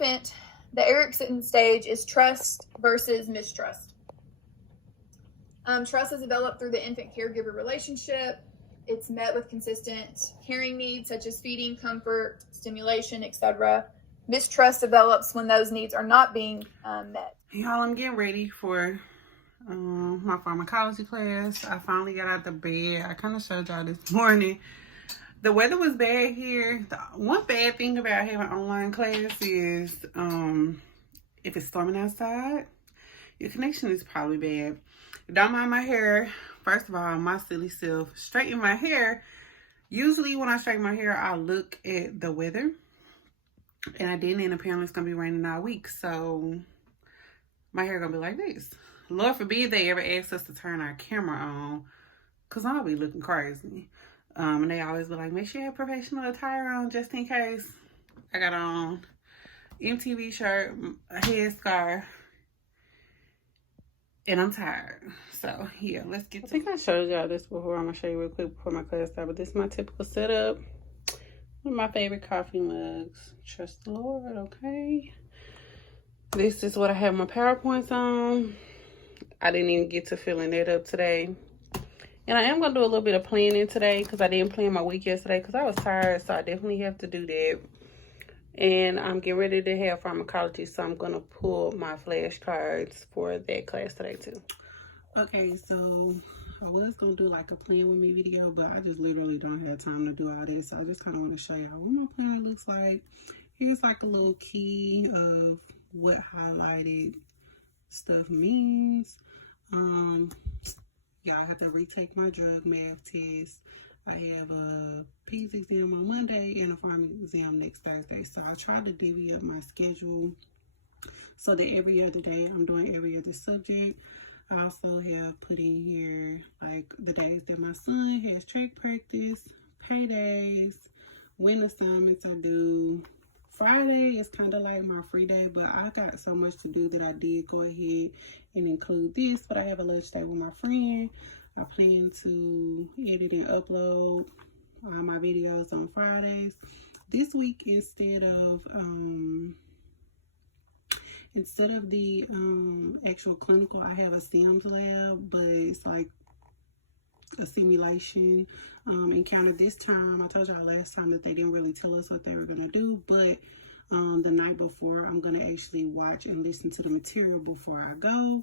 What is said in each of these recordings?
infant, the Erikson stage is trust versus mistrust. Trust is developed through the infant caregiver relationship. It's met with consistent caring needs such as feeding, comfort, stimulation, etc. Mistrust develops when those needs are not being met. Y'all, I'm getting ready for my pharmacology class. I finally got out the bed. I kind of showed y'all this morning. The weather was bad here. The one bad thing about having online class is if it's storming outside, your connection is probably bad. Don't mind my hair. First of all, my silly self straighten my hair. Usually when I straighten my hair, I look at the weather. And I didn't, and apparently it's going to be raining all week. So my hair going to be like this. Lord forbid they ever ask us to turn our camera on, because I'll be looking crazy. And they always be like, make sure you have professional attire on just in case. I got on MTV shirt, a headscarf, and I'm tired. So yeah, let's get to it. I think I showed y'all this before. I'm gonna show you real quick before my class starts. But this is my typical setup. One of my favorite coffee mugs. Trust the Lord, okay? This is what I have my PowerPoints on. I didn't even get to filling that up today. And I am gonna do a little bit of planning today because I didn't plan my week yesterday because I was tired, so I definitely have to do that. And I'm getting ready to have pharmacology, so I'm gonna pull my flashcards for that class today too. Okay, so I was gonna do like a plan with me video, but I just literally don't have time to do all this. So I just kind of want to show y'all what my plan looks like. Here's like a little key of what highlighted stuff means. Yeah, I have to retake my drug math test. I have a PEDS exam on Monday and a pharmacy exam next Thursday. So I try to divvy up my schedule so that every other day I'm doing every other subject. I also have put in here like the days that my son has track practice, pay days, when assignments I do. Friday is kind of like my free day, but I got so much to do that I did go ahead and include this. But I have a lunch day with my friend. I plan to edit and upload my videos on Fridays. This week, instead of the actual clinical, I have a Sims lab, but it's like a simulation encounter this time. I told y'all last time that they didn't really tell us what they were going to do, but the night before, I'm going to actually watch and listen to the material before I go.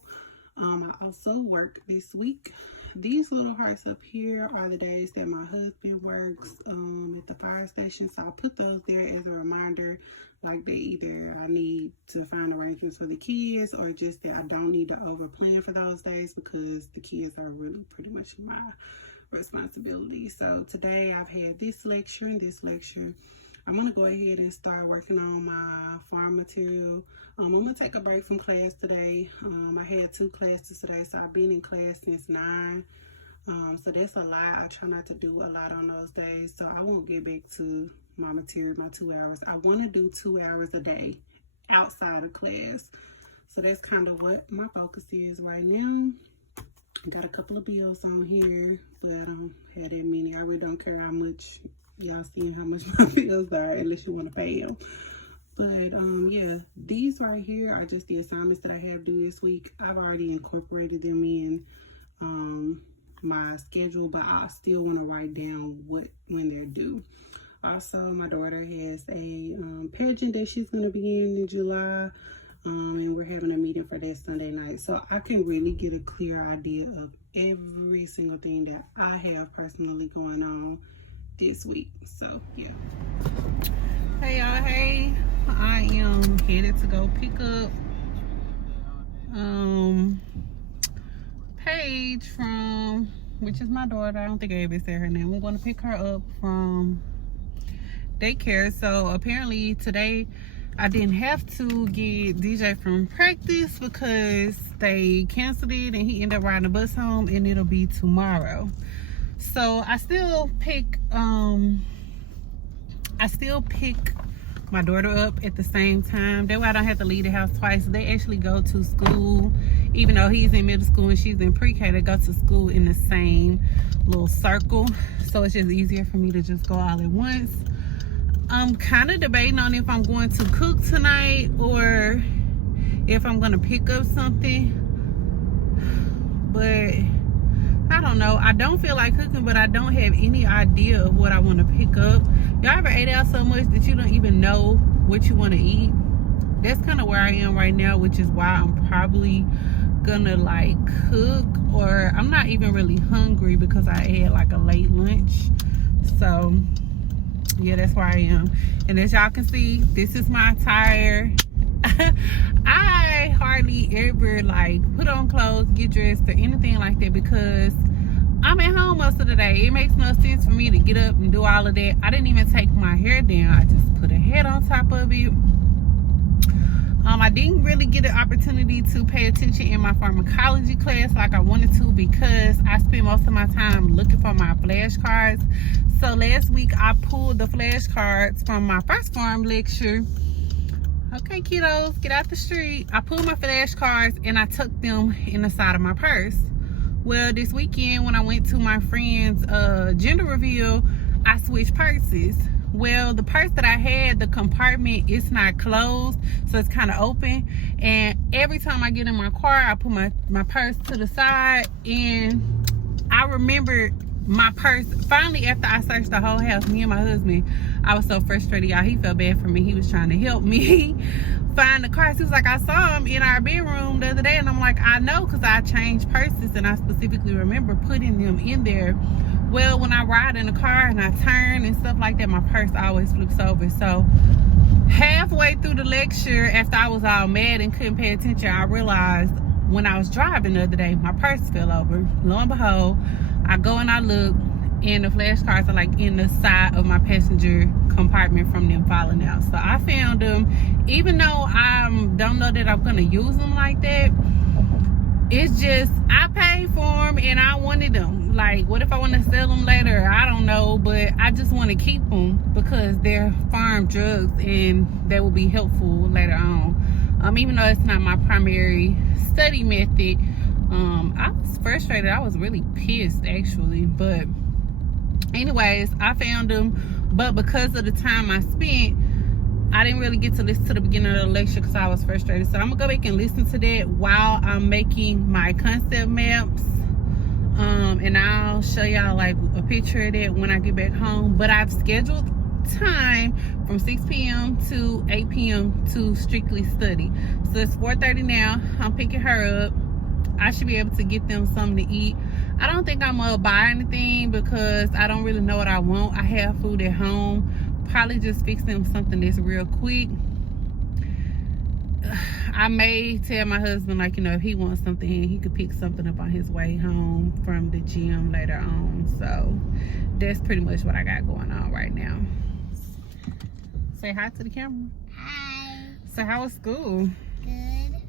I also work this week. These little hearts up here are the days that my husband works at the fire station, so I'll put those there as a reminder, like that either I need to find arrangements for the kids or just that I don't need to over plan for those days because the kids are really pretty much my responsibility. So today I've had this lecture and this lecture. I'm going to go ahead and start working on my farm material. I'm going to take a break from class today. I had 2 classes today, so I've been in class since 9. So that's a lot. I try not to do a lot on those days, so I won't get back to my material, my 2 hours. I want to do 2 hours a day outside of class. So that's kind of what my focus is right now. I got a couple of bills on here, but I don't have that many. I really don't care how much y'all see how much my bills are unless you want to pay them. But yeah, these right here are just the assignments that I have due this week. I've already incorporated them in my schedule, but I still want to write down when they're due. Also, my daughter has a pageant that she's going to be in July, and we're having a meeting for that Sunday night. So I can really get a clear idea of every single thing that I have personally going on this week. So yeah. Hey y'all, hey. I am headed to go pick up Paige from, which is my daughter. I don't think I ever said her name. We're going to pick her up from daycare. So apparently today I didn't have to get DJ from practice because they canceled it and he ended up riding the bus home, and it'll be tomorrow. So I still pick my daughter up at the same time. That way I don't have to leave the house twice. They actually go to school, even though he's in middle school and she's in pre-K, they go to school in the same little circle. So it's just easier for me to just go all at once. I'm kind of debating on if I'm going to cook tonight or if I'm going to pick up something. But I don't know. I don't feel like cooking, but I don't have any idea of what I want to pick up. Y'all ever ate out so much that you don't even know what you want to eat? That's kind of where I am right now, which is why I'm probably gonna like cook, or I'm not even really hungry because I had like a late lunch. So yeah, that's where I am. And as y'all can see, this is my attire. I hardly ever like put on clothes, get dressed, or anything like that because I'm at home most of the day. It makes no sense for me to get up and do all of that. I didn't even take my hair down. I just put a hat on top of it. I didn't really get an opportunity to pay attention in my pharmacology class like I wanted to because I spent most of my time looking for my flashcards. So last week I pulled the flashcards from my first pharm lecture. Okay, kiddos, get out the street. I pulled my flashcards and I tucked them in the side of my purse. Well, this weekend when I went to my friend's gender reveal, I switched purses. Well, the purse that I had, the compartment is not closed, so it's kind of open. And every time I get in my car, I put my purse to the side, and I remembered my purse. Finally, after I searched the whole house, me and my husband, I was so frustrated, y'all. He felt bad for me. He was trying to help me find the car. He was like, I saw him in our bedroom the other day, and I'm like, I know, because I changed purses, and I specifically remember putting them in there. Well, when I ride in the car and I turn and stuff like that, my purse always flips over. So halfway through the lecture, after I was all mad and couldn't pay attention, I realized when I was driving the other day, my purse fell over. Lo and behold, I go and I look, and the flashcards are like in the side of my passenger compartment from them falling out. So I found them. Even though I don't know that I'm gonna use them like that, it's just I paid for them and I wanted them. Like, what if I want to sell them later? I don't know, but I just want to keep them because they're farm drugs and they will be helpful later on. Even though it's not my primary study method, I was frustrated. I was really pissed actually, but anyways, I found them. But because of the time I spent, I didn't really get to listen to the beginning of the lecture because I was frustrated. So I'm gonna go back and listen to that while I'm making my concept maps. And I'll show y'all like a picture of that when I get back home. But I've scheduled time from 6 p.m. to 8 p.m. to strictly study. So it's 4:30 now. I'm picking her up. I should be able to get them something to eat. I don't think I'm gonna buy anything because I don't really know what I want. I have food at home. Probably just fix them something that's real quick. I may tell my husband, like, you know, if he wants something, he could pick something up on his way home from the gym later on. So that's pretty much what I got going on right now. Say hi to the camera. Hi. So how was school? Good.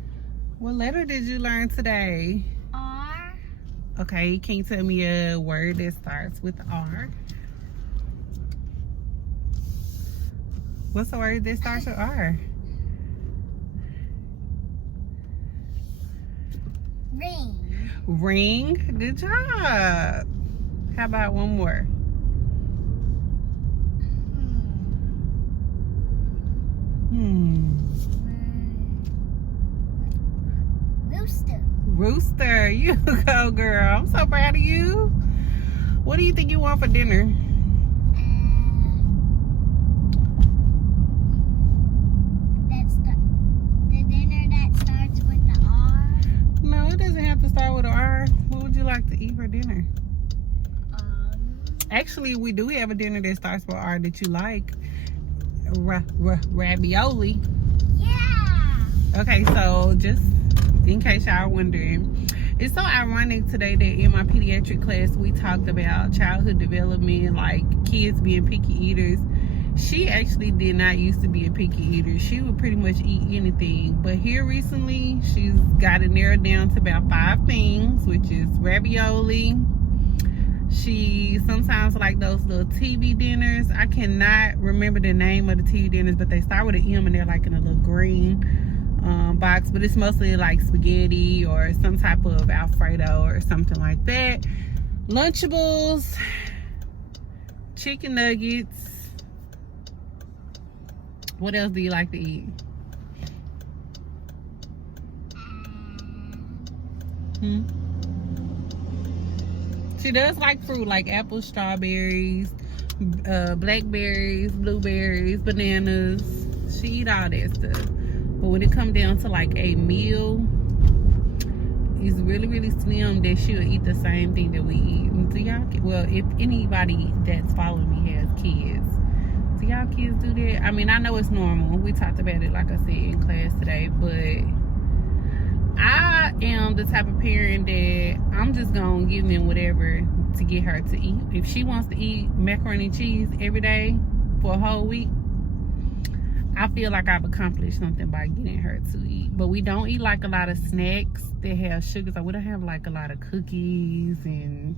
What letter did you learn today? R. Okay, can you tell me a word that starts with R? What's the word that starts with R? Ring. Ring. Good job. How about one more? Rooster. Rooster. You go, girl. I'm so proud of you. What do you think you want for dinner? The dinner that starts with the R. No, it doesn't have to start with an R. What would you like to eat for dinner? Actually, we do have a dinner that starts with R that you like. Ravioli. Yeah. Okay, so just in case y'all are wondering, it's so ironic today that in my pediatric class we talked about childhood development, like kids being picky eaters. She actually did not used to be a picky eater. She would pretty much eat anything. But here recently, she's got it narrowed down to about 5 things, which is ravioli. She sometimes like those little TV dinners. I cannot remember the name of the TV dinners, but they start with an M and they're like in a little green box. But it's mostly like spaghetti or some type of Alfredo or something like that. Lunchables, chicken nuggets, What else do you like to eat? She does like fruit, like apples, strawberries, blackberries, blueberries, bananas. She eat all that stuff. But when it comes down to like a meal, it's really, really slim that she'll eat the same thing that we eat. Do y'all, well, if anybody that's following me has kids, do y'all kids do that? I mean, I know it's normal. We talked about it, like I said, in class today, but I am the type of parent that I'm just gonna give them whatever to get her to eat. If she wants to eat macaroni and cheese every day for a whole week, I feel like I've accomplished something by getting her to eat. But we don't eat like a lot of snacks that have sugar. So we don't have like a lot of cookies, and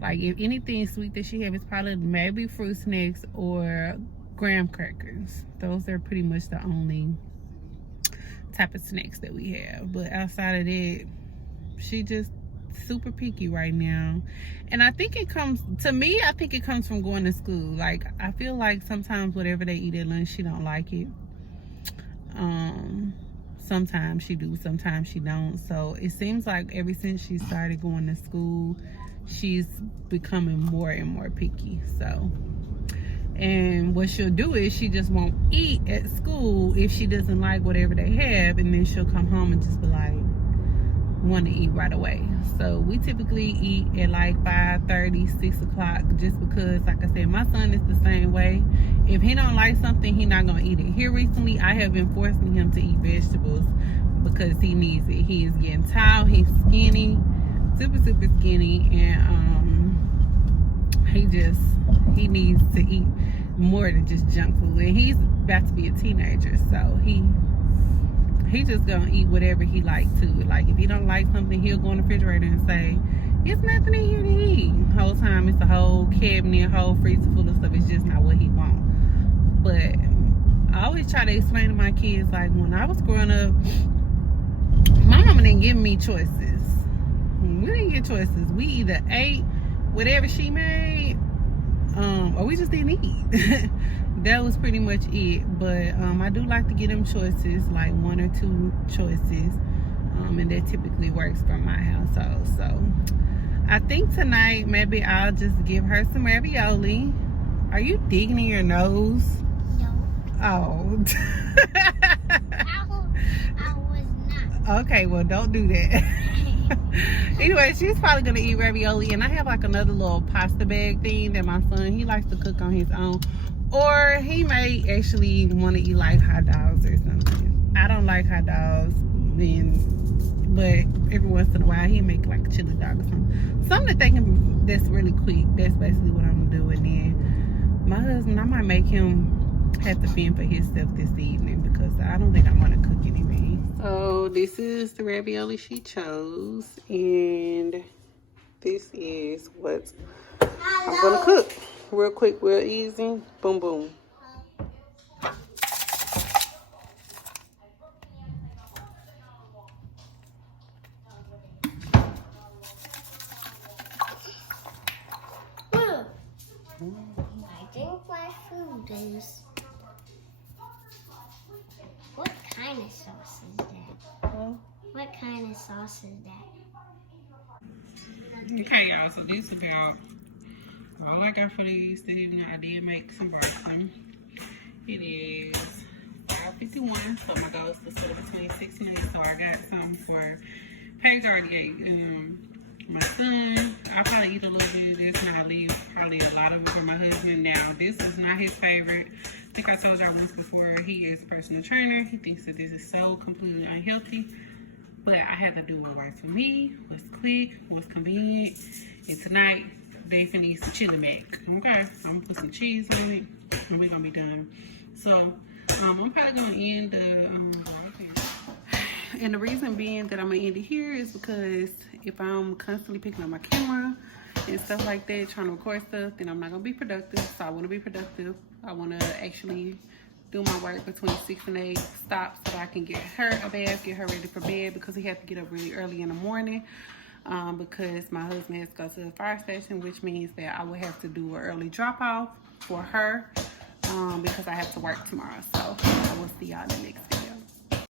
like if anything sweet that she have, it's probably maybe fruit snacks or graham crackers. Those are pretty much the only type of snacks that we have. But outside of that, she just super picky right now. And I think it comes, to me, I think it comes from going to school. Like, I feel like sometimes whatever they eat at lunch, she don't like it. Sometimes she do, sometimes she don't. So it seems like ever since she started going to school, she's becoming more and more picky. So, and what she'll do is she just won't eat at school if she doesn't like whatever they have, and then she'll come home and just be like, want to eat right away. So we typically eat at like 5:30, 6 o'clock, just because, like I said, my son is the same way. If he don't like something, he not gonna eat it. Here recently, I have been forcing him to eat vegetables because he needs it. He is getting tall, he's skinny, super skinny, and he needs to eat more than just junk food. And he's about to be a teenager, so he just gonna eat whatever he likes to. Like, if he don't like something, he'll go in the refrigerator and say, it's nothing in here to eat. The whole time it's a whole cabinet, a whole freezer full of stuff. It's just not what he wants. But I always try to explain to my kids, like, when I was growing up, my mama didn't give me choices. We didn't get choices. We either ate whatever she made, or we just didn't eat. That was pretty much it. But I do like to give them choices, like 1 or 2 choices, and that typically works for my household. So I think tonight maybe I'll just give her some ravioli. Are you digging in your nose? No. Oh. I was not. Okay, well, don't do that. Anyway, she's probably gonna eat ravioli, and I have like another little pasta bag thing that my son, he likes to cook on his own, or he may actually want to eat like hot dogs or something. I don't like hot dogs, but every once in a while he make like a chili dog or something that's really quick. That's basically what I'm gonna do. And then my husband, I might make him have to fend for himself this evening, because I don't think I'm gonna cook anything. So this is the ravioli she chose, and this is what I'm gonna cook. Real quick, real easy. Boom, boom. I think my food is. What kind of sauce is that? What kind of sauce is that? Okay, y'all, so this is about all I got for these this evening. I did make some broccoli. It is 5:51, so my goal is to sit between 6 and 8. So I got some for Paige already ate. My son, I probably eat a little bit of this, and I leave probably a lot of it for my husband. Now, this is not his favorite. I think I told y'all once before, he is a personal trainer. He thinks that this is so completely unhealthy. But I had to do what works for me, what's quick, what's convenient. And tonight, Dave needs some chili mac. Okay, so I'm gonna put some cheese on it, and we're gonna be done. So I'm probably gonna end right here. And the reason being that I'm gonna end it here is because if I'm constantly picking up my camera and stuff like that, trying to record stuff, then I'm not gonna be productive. So I want to be productive. I want to actually do my work between 6 and 8, stop so that I can get her a bath, get her ready for bed, because we have to get up really early in the morning, because my husband has to go to the fire station, which means that I will have to do an early drop off for her, because I have to work tomorrow. So I will see y'all in the next video.